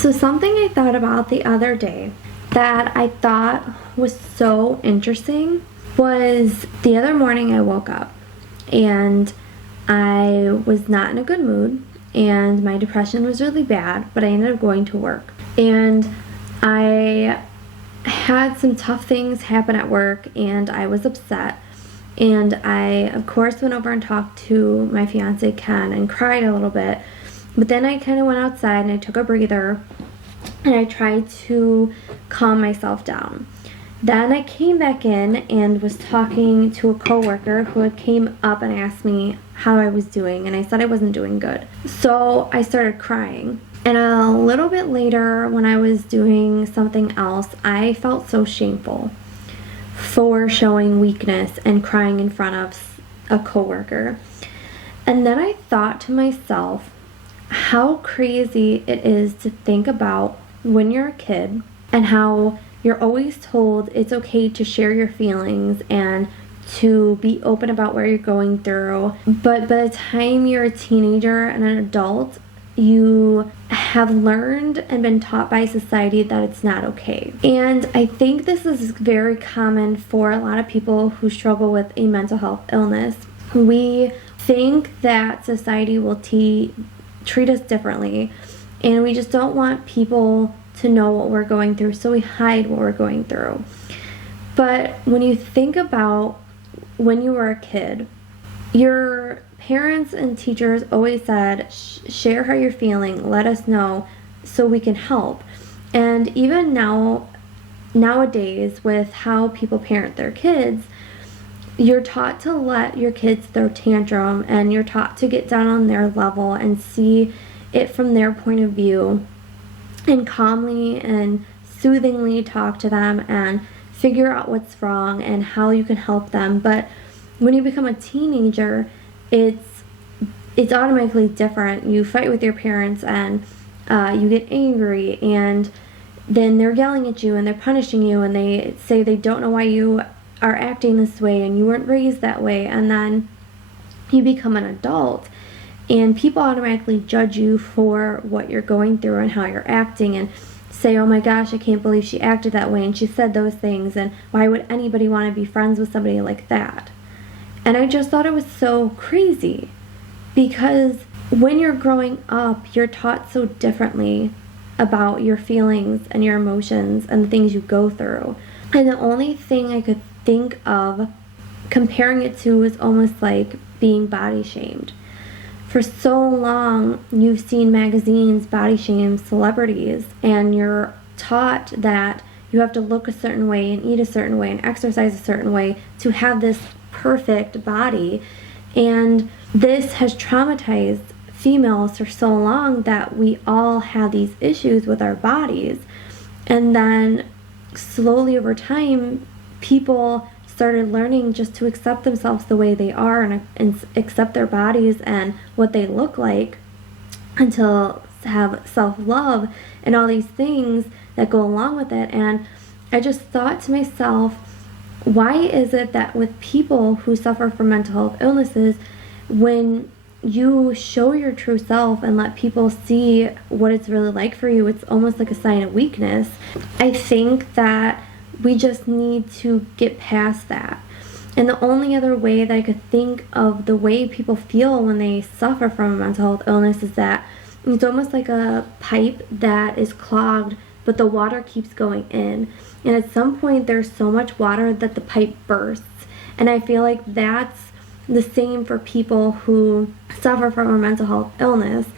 So something I thought about the other day that I thought was so interesting was the other morning I woke up and I was not in a good mood and my depression was really bad, but I ended up going to work. And I had some tough things happen at work and I was upset. And I, of course, went over and talked to my fiance Ken and cried a little bit. But then I kind of went outside and I took a breather and I tried to calm myself down. Then I came back in and was talking to a coworker who had came up and asked me how I was doing, and I said I wasn't doing good. So I started crying. And a little bit later, when I was doing something else, I felt so shameful for showing weakness and crying in front of a coworker. And then I thought to myself, how crazy it is to think about when you're a kid and how you're always told it's okay to share your feelings and to be open about what you're going through. But by the time you're a teenager and an adult, you have learned and been taught by society that it's not okay. And I think this is very common for a lot of people who struggle with a mental health illness. We think that society will treat us differently, and we just don't want people to know what we're going through, so we hide what we're going through. But when you think about when you were a kid, your parents and teachers always said, share how you're feeling, let us know so we can help. And even nowadays, with how people parent their kids, you're taught to let your kids throw tantrum, and you're taught to get down on their level and see it from their point of view and calmly and soothingly talk to them and figure out what's wrong and how you can help them. But when you become a teenager, it's automatically different. You fight with your parents and you get angry, and then they're yelling at you and they're punishing you, and they say they don't know why you are acting this way and you weren't raised that way. And then you become an adult and people automatically judge you for what you're going through and how you're acting, and say, oh my gosh, I can't believe she acted that way and she said those things, and why would anybody want to be friends with somebody like that? And I just thought it was so crazy, because when you're growing up, you're taught so differently about your feelings and your emotions and the things you go through. And the only thing I could think of comparing it to was almost like being body shamed. For so long, you've seen magazines body shame celebrities, and you're taught that you have to look a certain way and eat a certain way and exercise a certain way to have this perfect body. And this has traumatized females for so long that we all have these issues with our bodies. And then slowly over time, people started learning just to accept themselves the way they are and accept their bodies and what they look like, until have self-love and all these things that go along with it. And I just thought to myself, why is it that with people who suffer from mental health illnesses, when you show your true self and let people see what it's really like for you, it's almost like a sign of weakness? I think that we just need to get past that. And the only other way that I could think of the way people feel when they suffer from a mental health illness is that it's almost like a pipe that is clogged, but the water keeps going in. And at some point, there's so much water that the pipe bursts. And I feel like that's the same for people who suffer from a mental health illness.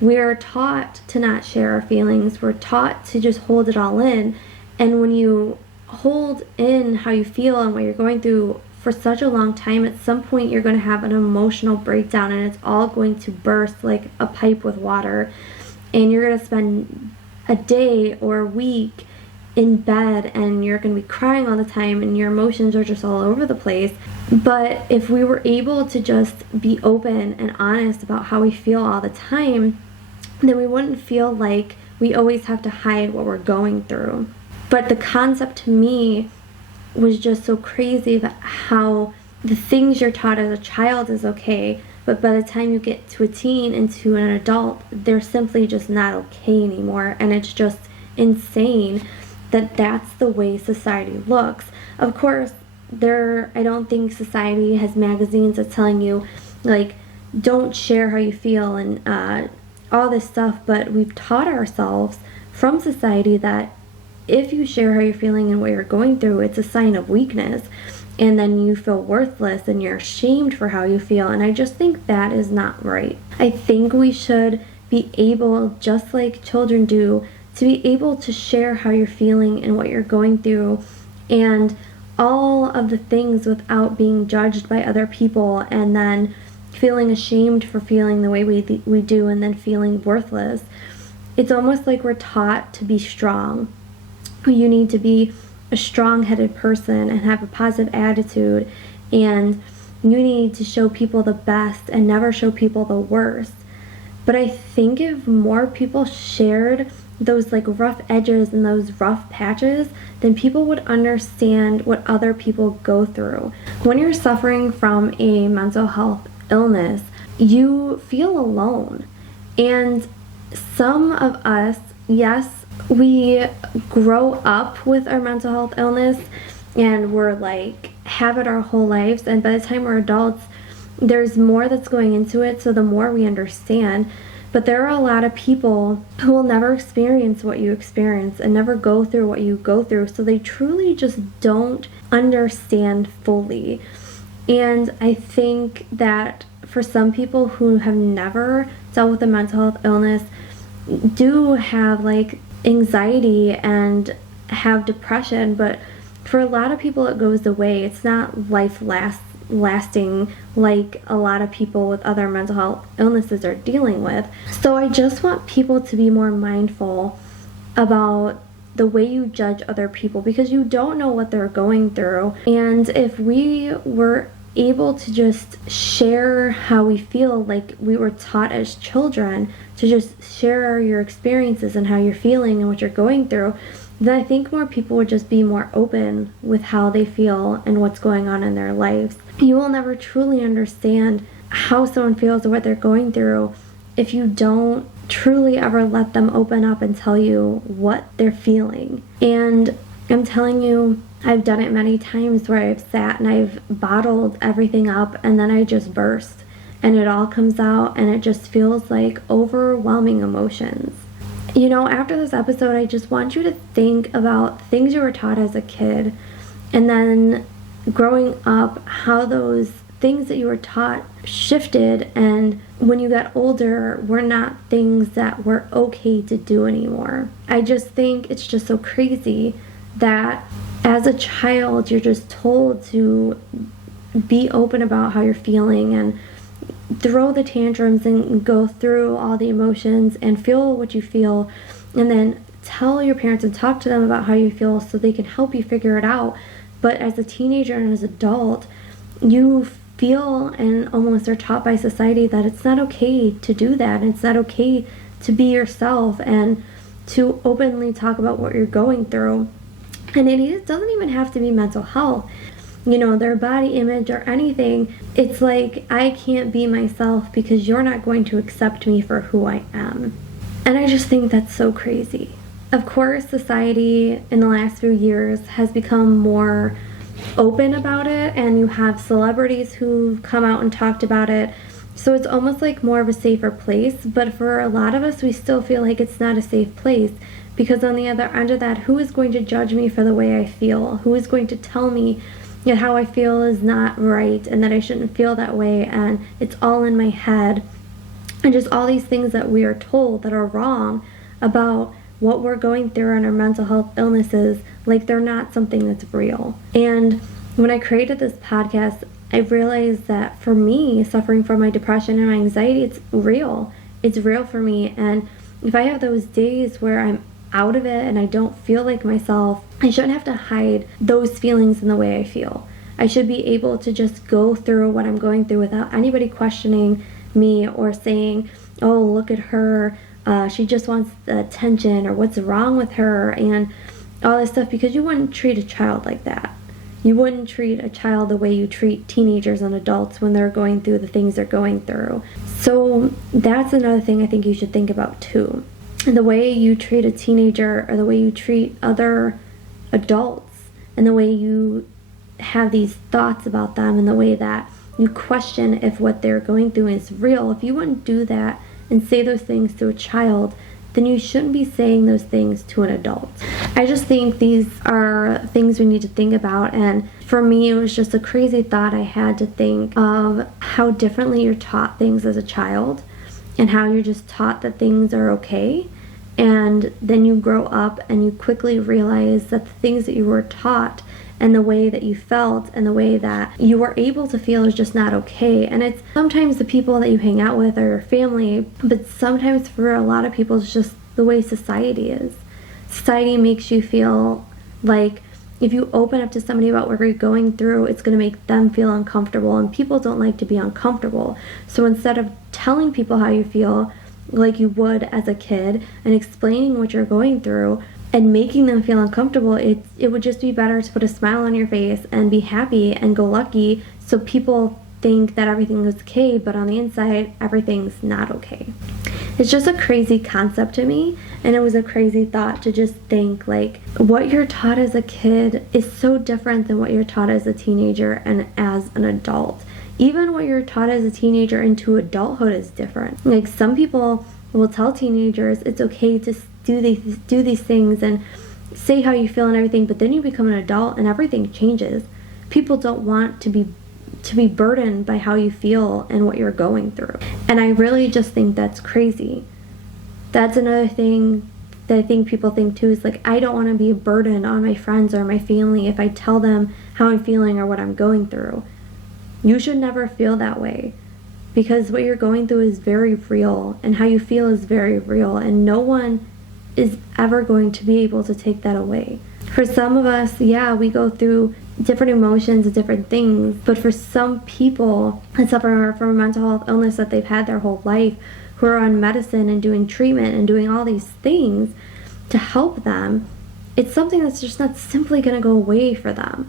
We're taught to not share our feelings. We're taught to just hold it all in. And when you hold in how you feel and what you're going through for such a long time, at some point you're going to have an emotional breakdown, and it's all going to burst like a pipe with water, and you're going to spend a day or a week in bed and you're going to be crying all the time and your emotions are just all over the place. But if we were able to just be open and honest about how we feel all the time, then we wouldn't feel like we always have to hide what we're going through. But the concept to me was just so crazy, that how the things you're taught as a child is okay, but by the time you get to a teen and to an adult, they're simply just not okay anymore. And it's just insane that that's the way society looks. Of course, I don't think society has magazines that's telling you, like, don't share how you feel and all this stuff, but we've taught ourselves from society that if you share how you're feeling and what you're going through, it's a sign of weakness, and then you feel worthless and you're ashamed for how you feel. And I just think that is not right. I think we should be able, just like children do, to be able to share how you're feeling and what you're going through and all of the things without being judged by other people and then feeling ashamed for feeling the way we do and then feeling worthless. It's almost like we're taught to be strong. You need to be a strong-headed person and have a positive attitude, and you need to show people the best and never show people the worst. But I think if more people shared those like rough edges and those rough patches, then people would understand what other people go through. When you're suffering from a mental health illness, you feel alone. And some of us, yes, we grow up with our mental health illness and we're like, have it our whole lives. And by the time we're adults, there's more that's going into it. So the more we understand. But there are a lot of people who will never experience what you experience and never go through what you go through. So they truly just don't understand fully. And I think that for some people who have never dealt with a mental health illness, do have like anxiety and have depression, but for a lot of people it goes away. It's not lasting like a lot of people with other mental health illnesses are dealing with. So I just want people to be more mindful about the way you judge other people, because you don't know what they're going through. And if we were able to just share how we feel like we were taught as children, to just share your experiences and how you're feeling and what you're going through, then I think more people would just be more open with how they feel and what's going on in their lives. You will never truly understand how someone feels or what they're going through if you don't truly ever let them open up and tell you what they're feeling. And I'm telling you, I've done it many times where I've sat and I've bottled everything up and then I just burst and it all comes out and it just feels like overwhelming emotions. You know, after this episode, I just want you to think about things you were taught as a kid and then growing up, how those things that you were taught shifted, and when you got older were not things that were okay to do anymore. I just think it's just so crazy that as a child you're just told to be open about how you're feeling and throw the tantrums and go through all the emotions and feel what you feel, and then tell your parents and talk to them about how you feel so they can help you figure it out. But as a teenager and as an adult, you feel and almost are taught by society that it's not okay to do that, and it's not okay to be yourself and to openly talk about what you're going through. And it doesn't even have to be mental health, you know, their body image or anything. It's like, I can't be myself because you're not going to accept me for who I am. And I just think that's so crazy. Of course, society in the last few years has become more open about it, and you have celebrities who've come out and talked about it. So it's almost like more of a safer place. But for a lot of us, we still feel like it's not a safe place, because on the other end of that, who is going to judge me for the way I feel? Who is going to tell me that how I feel is not right and that I shouldn't feel that way and it's all in my head? And just all these things that we are told that are wrong about what we're going through in our mental health illnesses, like they're not something that's real. And when I created this podcast, I realized that for me, suffering from my depression and my anxiety, it's real. It's real for me. And if I have those days where I'm out of it and I don't feel like myself, I shouldn't have to hide those feelings in the way I feel. I should be able to just go through what I'm going through without anybody questioning me or saying, oh, look at her, she just wants the attention, or what's wrong with her, and all this stuff, because you wouldn't treat a child like that. You wouldn't treat a child the way you treat teenagers and adults when they're going through the things they're going through. So that's another thing I think you should think about too. The way you treat a teenager, or the way you treat other adults, and the way you have these thoughts about them, and the way that you question if what they're going through is real. If you wouldn't do that and say those things to a child, then you shouldn't be saying those things to an adult. I just think these are things we need to think about, and for me it was just a crazy thought I had to think of how differently you're taught things as a child, and how you're just taught that things are okay, and then you grow up and you quickly realize that the things that you were taught and the way that you felt and the way that you were able to feel is just not okay. And it's sometimes the people that you hang out with are your family, but sometimes for a lot of people it's just the way society is. Society makes you feel like if you open up to somebody about what you're going through, it's going to make them feel uncomfortable, and people don't like to be uncomfortable. So instead of telling people how you feel like you would as a kid and explaining what you're going through and making them feel uncomfortable, it would just be better to put a smile on your face and be happy and go lucky, so people think that everything is okay, but on the inside everything's not okay. It's just a crazy concept to me, and it was a crazy thought to just think like what you're taught as a kid is so different than what you're taught as a teenager and as an adult. Even what you're taught as a teenager into adulthood is different. Like some people will tell teenagers it's okay to do these things and say how you feel and everything, but then you become an adult and everything changes. People don't want to be burdened by how you feel and what you're going through. And I really just think that's crazy. That's another thing that I think people think too, is like, I don't want to be a burden on my friends or my family if I tell them how I'm feeling or what I'm going through. You should never feel that way, because what you're going through is very real, and how you feel is very real, and no one is ever going to be able to take that away. For some of us, yeah, we go through different emotions and different things, but for some people that suffer from a mental health illness that they've had their whole life, who are on medicine and doing treatment and doing all these things to help them, it's something that's just not simply going to go away for them.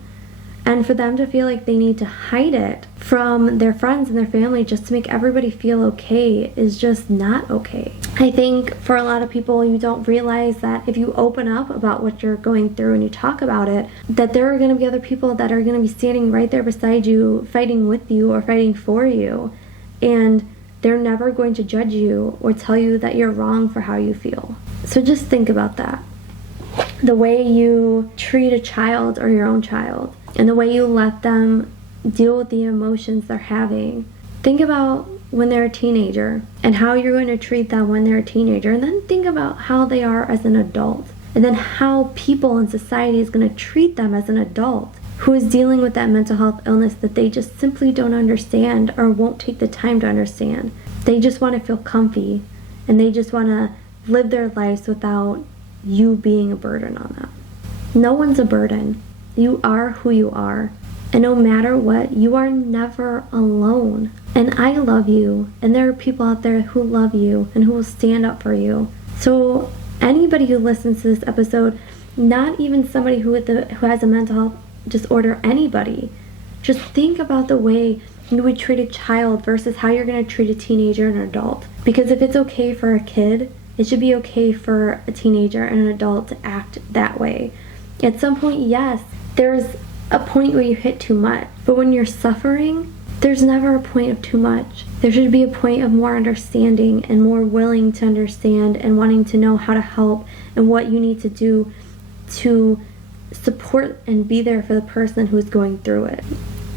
And for them to feel like they need to hide it from their friends and their family just to make everybody feel okay is just not okay. I think for a lot of people, you don't realize that if you open up about what you're going through and you talk about it, that there are going to be other people that are going to be standing right there beside you, fighting with you or fighting for you. And they're never going to judge you or tell you that you're wrong for how you feel. So just think about that. The way you treat a child or your own child, and the way you let them deal with the emotions they're having. Think about when they're a teenager and how you're going to treat them when they're a teenager, and then think about how they are as an adult, and then how people in society is going to treat them as an adult who is dealing with that mental health illness that they just simply don't understand or won't take the time to understand. They just want to feel comfy, and they just want to live their lives without you being a burden on them. No one's a burden. You are who you are, and no matter what, you are never alone. And I love you, and there are people out there who love you and who will stand up for you. So anybody who listens to this episode, not even somebody who has a mental health disorder, anybody, just think about the way you would treat a child versus how you're going to treat a teenager and an adult. Because if it's okay for a kid, it should be okay for a teenager and an adult to act that way. At some point, yes, there's a point where you hit too much, but when you're suffering, there's never a point of too much. There should be a point of more understanding and more willing to understand and wanting to know how to help and what you need to do to support and be there for the person who's going through it.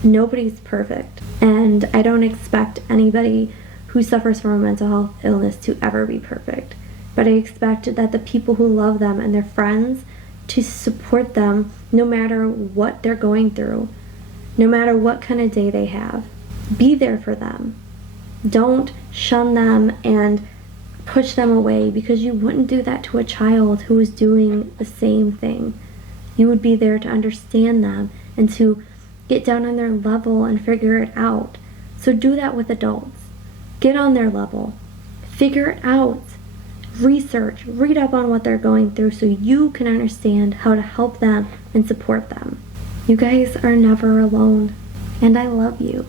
Nobody's perfect, and I don't expect anybody who suffers from a mental health illness to ever be perfect, but I expect that the people who love them and their friends to support them no matter what they're going through, no matter what kind of day they have. Be there for them. Don't shun them and push them away, because you wouldn't do that to a child who is doing the same thing. You would be there to understand them and to get down on their level and figure it out. So do that with adults. Get on their level. Figure it out. Research, read up on what they're going through so you can understand how to help them and support them. You guys are never alone, and I love you.